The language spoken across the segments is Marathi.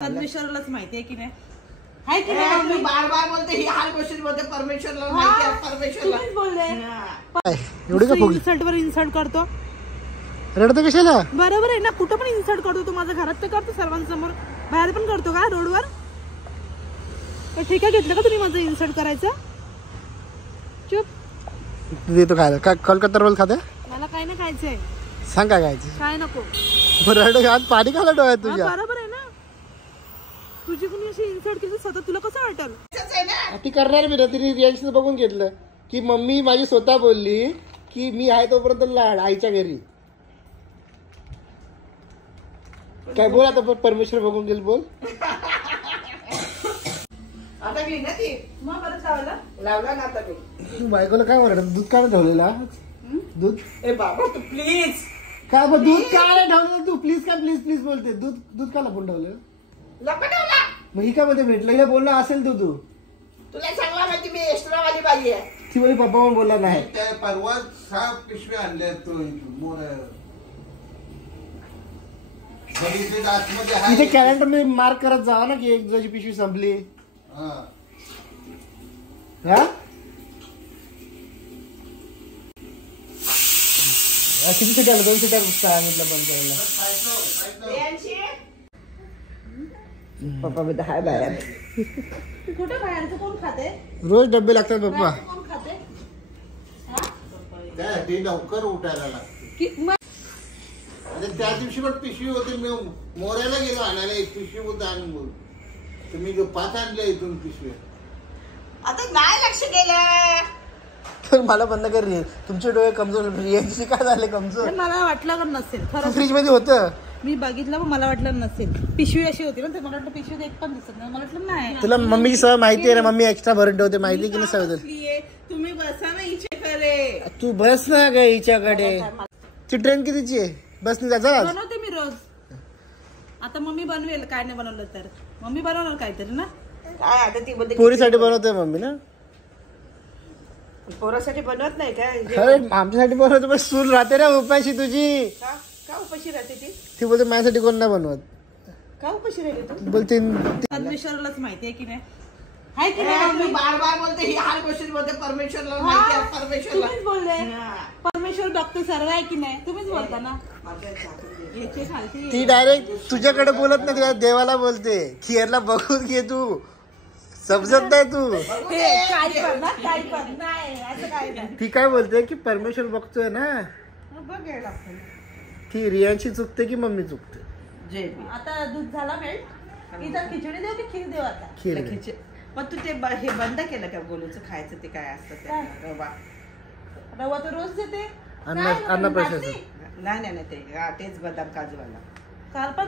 परमेश्वरालाच माहिती आहे की नाही, हाय की नाही? मी बार बार बोलते ही हर गोष्टी बोलते परमेश्वराला माहिती आहे, परमेश्वराला बोलले एवढी का फुगली? इन्सल्ट वर इन्सल्ट करतो, रडतो कशाला? बरोबर आहे ना? कुठं पण इन्सल्ट करतो तो, माझ्या घरात तर करतो, सर्वांसमोर बाहेर पण करतो का रोडवर? ठीक आहे, घेतलं का तुम्ही माझं इन्सल्ट करायचं? चुप देतो खायला का? कोलकाता रोल खाते? मला काय नाही खायचंय. सांग काय खायचं? काय नको. रडो हात पाणी खाला डोळ्यात तुझ्या. बरोबर आहे ना? तुझी कुणी अशी इन्सल्ट केली स्वतः तुला कसं वाटेल? ती करणार मी ना. तिने रिॲक्शन बघून घेतलं की मम्मी माझी स्वतः बोलली की मी आहे तोपर्यंत लाड आईच्या घरी. काय बोल आता? परमेश्वर बघून गेल बोल. आता गेली ना ती, मग परत लावला ना आता मी. बायकोला काय म्हणत? दूध का नाही ठेवलेला? दूध? ए बाबा तू प्लीज. काय दूध काय नाही ठेवलेलं? तू प्लीज काय प्लीज प्लीज बोलते? दूध का लपून ठेवलं? लपटवला. मग ही काय बोलते? भेटलं हिला बोलणं असेल तू तुला चांगला माहिती मी एक्स्ट्रा वाली बाई आहे. ती बोली पप्पा पण बोलला नाही. त्या परवा 6 पिशव्या आणल्या तो मोर इथे कॅलेंडर मध्ये मार्क करत जावा ना की एक जशी पिशवी संपली. किती सीट आलं? 2 सीटर सांगितलं बंद करायला. पप्पा बद्दल हाय बाहेर. कुठे बाहेरचं कोण खाते? रोज डब्बे लागतात पप्पा. कोण खाते? त्यासाठी लवकर उठायला लागते. त्या दिवशी पण पिशवी होती, मी मोऱ्याला गेलो आणायला. एक पिशवी होती आणून बोल तुम्ही 5 आणल्या इथून पिशवी. आता नाही लक्ष गेलं तर मला बंद कर. तुमचे डोळे कमजोर. रिॲक्शन काय झाले कमजोर? मला वाटलं का नसेल खरं. फ्रीज मध्ये होतं. मी बघितलं पण मला वाटलं नसेल. पिशवी अशी होती ना, तर मला वाटलं पिशवीत एक पण दिसत नाही. मला वाटलं नाही. तुला मम्मीची सवय माहिती आहे ना? मम्मी एक्स्ट्रा भरून ठेवते माहिती की नाही सवय? तुम्ही बसा ना हिच्याकडे. तू बस ना ग हिच्याकडे. ती ट्रेन कितीची आहे? बसने जायचं. बनवते मी रोज. आता मम्मी बनवेल, काय नाही बनवलं तर मम्मी बनवणार काहीतरी ना. काय आता ती बोलते पोरीसाठी बनवते मम्मी ना. पोरासाठी बनवत नाही काय? अरे आमच्यासाठी बनवते पण सून राहते ना उपाशी तुझी. का उपाशी राहते ती बोलते माझ्यासाठी कोण नाही बनवत. का उपाशी राहते तू? बोलते परमेश्वरालाच माहिती आहे की नाही, हाय की नाही? मी बार बार बोलते ही हर गोष्टी बोलते परमेश्वराला माहिती आहे, परमेश्वराला. तुम्हीच बोलले परमेश्वर डॉक्टर सर्व आहे की नाही? तुम्हीच बोलता ना. ती डायरेक्ट तुझ्याकडे बोलत नाही, तुला देवाला बोलते की याला बघून घे. तू समजत नाही तू. ती काय बोलते की परमेश्वर बघतोय ना. ती रियांशी चुकते की मम्मी चुकते? आता दूध झाला मेल्ट. इथं खिचडी देऊ की खीर देऊ? आता खीर. पण तू ते हे बंद केलं का बोलूचं खायचं? ते काय असतं ते रवा? रवा तर रोज देते. अन्न प्रशासन. नाही ते तेच बदाम काजूवाला. काल पण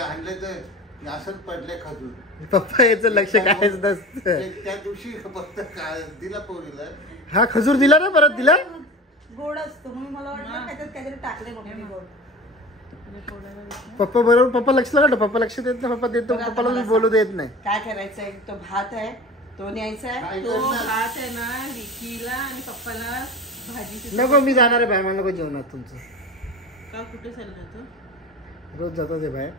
आणलंय तर असंच पडले खजूर. पप्पा याचं लक्ष कायच नसतं. त्या दिवशी फक्त दिला पोरीला. हा खजूर दिला ना परत दिला. गोड असतो म्हणून मला वाटलं त्याच्यात काहीतरी टाकले म्हणून गोड. पप्पा बरोबर. पप्पा लक्ष लागलं. पप्पा लक्ष देत नाही. पप्पा देतो. पप्पाला बोलू देत नाही. काय करायचंय? तो भात आहे तो न्यायचा आहे. तो भात आहे ना विकीला आणि पप्पाला भाजी. नको मी जाणार आहे बाहेर. मला नको जेवणार तुमचं. का कुठे चालला तो? रोज जातो ते बाहेर.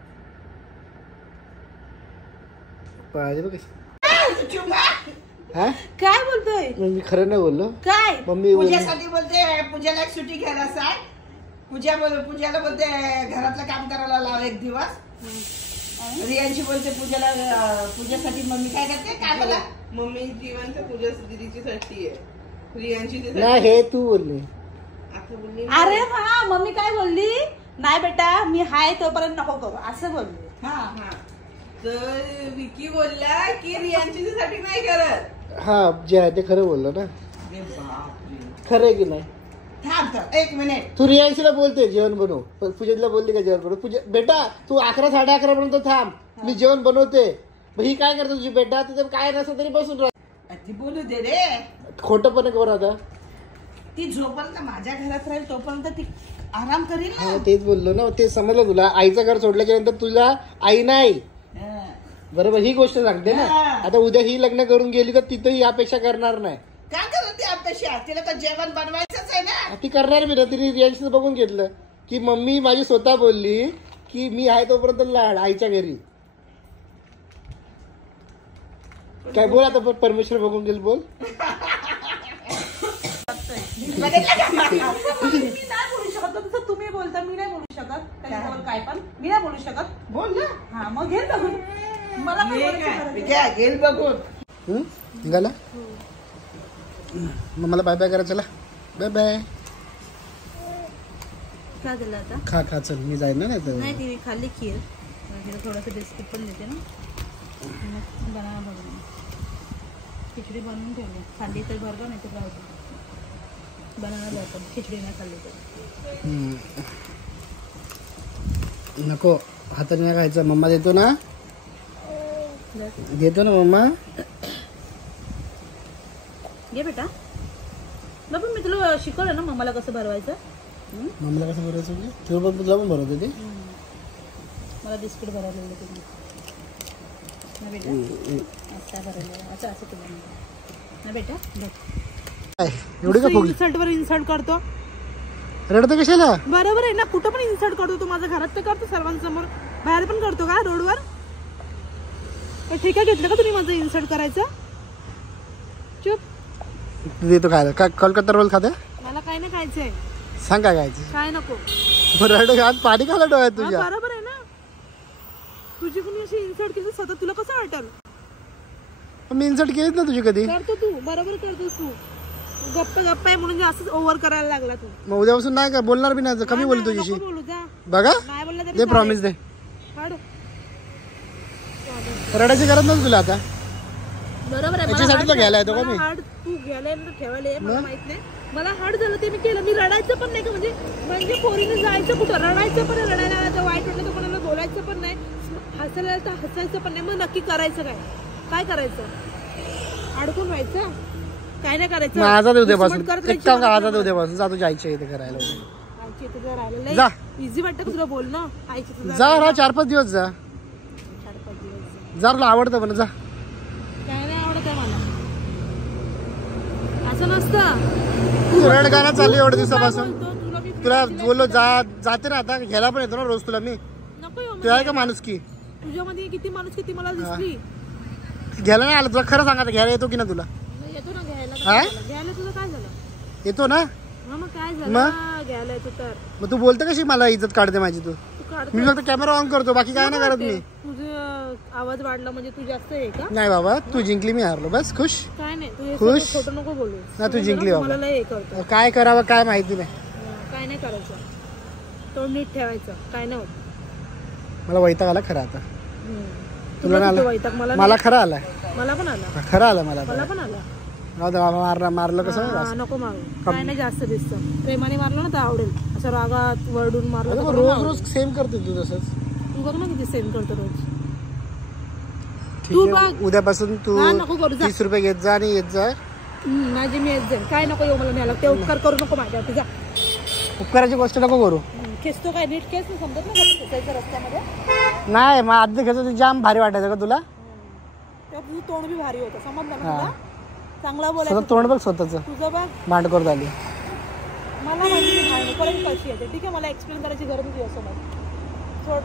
काय बोलतोय? मी खरं नाही बोललो. काय मम्मी पूजासाठी बोलते. पूजाला एक सुट्टी घ्यायला सांग. पूजाला बोलते घरातलं काम करायला लाव एक दिवस. रियांशी बोलते पूजासाठी मम्मी काय करते? काय बोला? मम्मी जीवन तर पूजा दिदीची साठी आहे. रियांशी नाही हे तू बोलली. अरे हा मम्मी काय बोलली? नाही बेटा मी हाय तोपर्यंत नको करू असं बोलली. हा तर विकी बोलला की रियांशी साठी नाही करत. हा जे आहे ते खरं बोललो ना. खरं आहे की नाही? थांब एक मिनिट. तू रियांशीला बोलते जेवण बनव. पण पूजेला बोलली का जेवण बनव? पूजा बेटा तू 11 11:30 पर्यंत थांब, मी जेवण बनवते. मग ही काय करते तुझी बेटा? तिथं काय नसतं तरी बसून राहते. बोलू दे रे. खोटं पण करू आता. ती जोपर्यंत माझ्या घरात राहील तोपर्यंत ती आराम करील ना. हा तेच बोललो ना. ते समजलं तुला. आईचं घर सोडल्याच्या नंतर तुला आई नाही. बरोबर ही गोष्ट सांगते ना. आता उद्या ही लग्न करून गेली तर तिथं ही अपेक्षा करणार नाही. काय करत ती अपेक्षा? तिला तर जेवण बनवायचंच आहे ना. ती करणार मी ना. तिने रिॲक्शन बघून घेतलं की मम्मी माझी स्वतः बोलली की मी आहे तोपर्यंत लाड आईच्या घरी. काय बोल आता परमेश्वर बघून गेल बोल. बघितलं का? मी नाही बोलू शकत तसं तुम्ही बोलता, मी नाही बोलू शकत त्याच्यावर काय पण मी नाही बोलू शकत. बोल ना. हा मग घे बघून मला काय ये बोलायचं काय? गरज आहे? घ्या, घेईल बघून. निघाला मग मला बाय बाय करा. चला बाय बाय. काय झालं आता? खा खा चल मी जाईन ना नाही तर. नाही तिने खाल्ली खीर, तिला थोडंसं बिस्किट पण देते ना. मग बनाना बनवून खिचडी बनवून ठेवली, खाल्ली तर बरोबर नाही तर राहू दे. बनाना जातं खिचडी नाही खाल्ली तर. नको हाताने नाही खायचं. मम्मा देतो ना, देतो ना मम्मा. घे बेटा. बाबा मी तुला शिकवलं ना मम्माला कसं भरवायचं. मम्मीला कसं भरायचं म्हणजे तुला पण भरवते ते. मला बिस्किट भरायला लागलं तुम्ही ना बेटा. असं भरायला असं असं तुला ना बेटा. काय एवढी का फुगली? इन्सल्ट वर इन्सल्ट करतो. रडतं कशाला? बरोबर आहे ना, कुठं पण इन्सल्ट करतो तू. माझ्या घरात तर करतो, सर्वांसमोर बाहेर पण करतो का रोडवर? ठीक आहे, घेतलं का तुम्ही माझं इन्सल्ट करायचं? चुप. तू देतो खायला का? कलकत्ता रोल खाते? मला काय नाही खायचंय. सांग काय खायचं? काय नको. रड आज पाणी खाला डोळ्यात हा, तुझ्या. बरोबर आहे ना. तुझी कोणी अशी इन्सल्ट केली सतत, तुला कसं वाटेल? मी इन्सल्ट केलीच ना तुझी कधी. करतो तू, बरोबर करतो तू. गप्प गप्प आहे म्हणून असंच ओव्हर करायला लागला तू. मग उद्यापासून नाही का बोलणार बी नाही. कमी बोल तुझ्याशी. नको बोलू जा. बघा नाही बोलला तरी दे प्रॉमिस दे. काढ. रडायची गरज नाही तुला आता. बरोबर आहे. याच्यासाठी तर घ्यायला येतो का मी? हार्ड तू घ्यायला आहे ना, ठेवायला आहे, मला माहित नाही. मला हार्ड झालं ते मी केलं. मी रडायचं पण नाही का, म्हणजे पोरीने जायचं कुठं, रडायचं पण, रडायला आलं तर वाईट वाटलं तर कोणाला बोलायचं पण नाही, हसायला आलं तर हसायचं पण नाही. मग नक्की करायचं काय? काय करायचं? अडकून व्हायचं? काय नाही करायचं. आजाद उद्यापासून करत एक राहायची. काम कर. आजाद उद्यापासून जा तुझ्या आईच्या इथे करायला. आईची तुझं राहिलेलं जा. इझी वाटतं का तुला बोलणं? आईची तुझं जा रा 4-5 दिवस जा. 4-5 दिवस जा तुला आवडतं पण जा. काय नाही आवडत आहे मला. असं नसतं. तू रड गाणं चालू एवढ्या दिवसापासून. तुला मी तुला बोललो जाते ना आता घ्यायला पण येतो ना रोज तुला मी. नको येऊ. तू आहे का माणूस की तुझ्यामध्ये किती माणूस किती मला दिसली. घ्यायला नाही आलं तुला खरं सांगा घ्यायला येतो की ना तुला. येतो ना घ्यायला. हा? घ्यायला तुझं काय झालं? येतो ना. मग काय झालं? घ्यायला येतो तर मग तू बोलते कशी मला इज्जत काढते माझी. तू तू काढ. मी फक्त कॅमेरा ऑन करतो बाकी काय नाही करत मी. तुझं आवाज वाढला म्हणजे तू जास्त आहे का? नाही बाबा तू जिंकली मी हारलो बस खुश. काय नाही, तू हे खुश? सगळं खोटं नको बोलू. ना तू जिंकली बाबा. मला लय हे करतो. काय करावं काय माहिती नाही. काय नाही करायचं. तोंड नीट ठेवायचं. काय नाही होत. मला वैताग आला खरं आता. तुला नाही आला? वैताग मला मला खरं आलाय. मला पण आला. खरं आलं मला मला पण आला. मारलं कसं. हा, नको मारू. काय नाही जास्त दिसतं. प्रेमाने मारलं ना तर आवडेल. असं रागात वरडून मारलं तर रोज रोज सेम करते तू तसंच. तू बघ ना किती सेम करतो रोज. ठीक आहे उद्यापासून तू हा, नको करू जा. 30 रुपये घेत जा आणि येत जा. माझी मी येत जाईल. काय नको येऊ मला न्यायला. ते उपकार करू नको माझ्यावरती. जा. उपकाराची गोष्ट नको करू. खेचतो काय नीट खेच ना, समजत ना खेचायचं रस्त्यामध्ये. नाही मग आधी खेच जाम भारी वाटायचं का तुला. तेव्हा तुझं तोंड बी भारी होतं. समजलं ना तुला? चांगला स्वतः बोलायचं. तोंड बघ स्वतःच तुझं बघ. भांडखोर झाली. मला माहिती नाही, कशी येते. ठीक आहे, मला एक्सप्लेन करायची गरज नाही तुझ्यासमोर. सोड.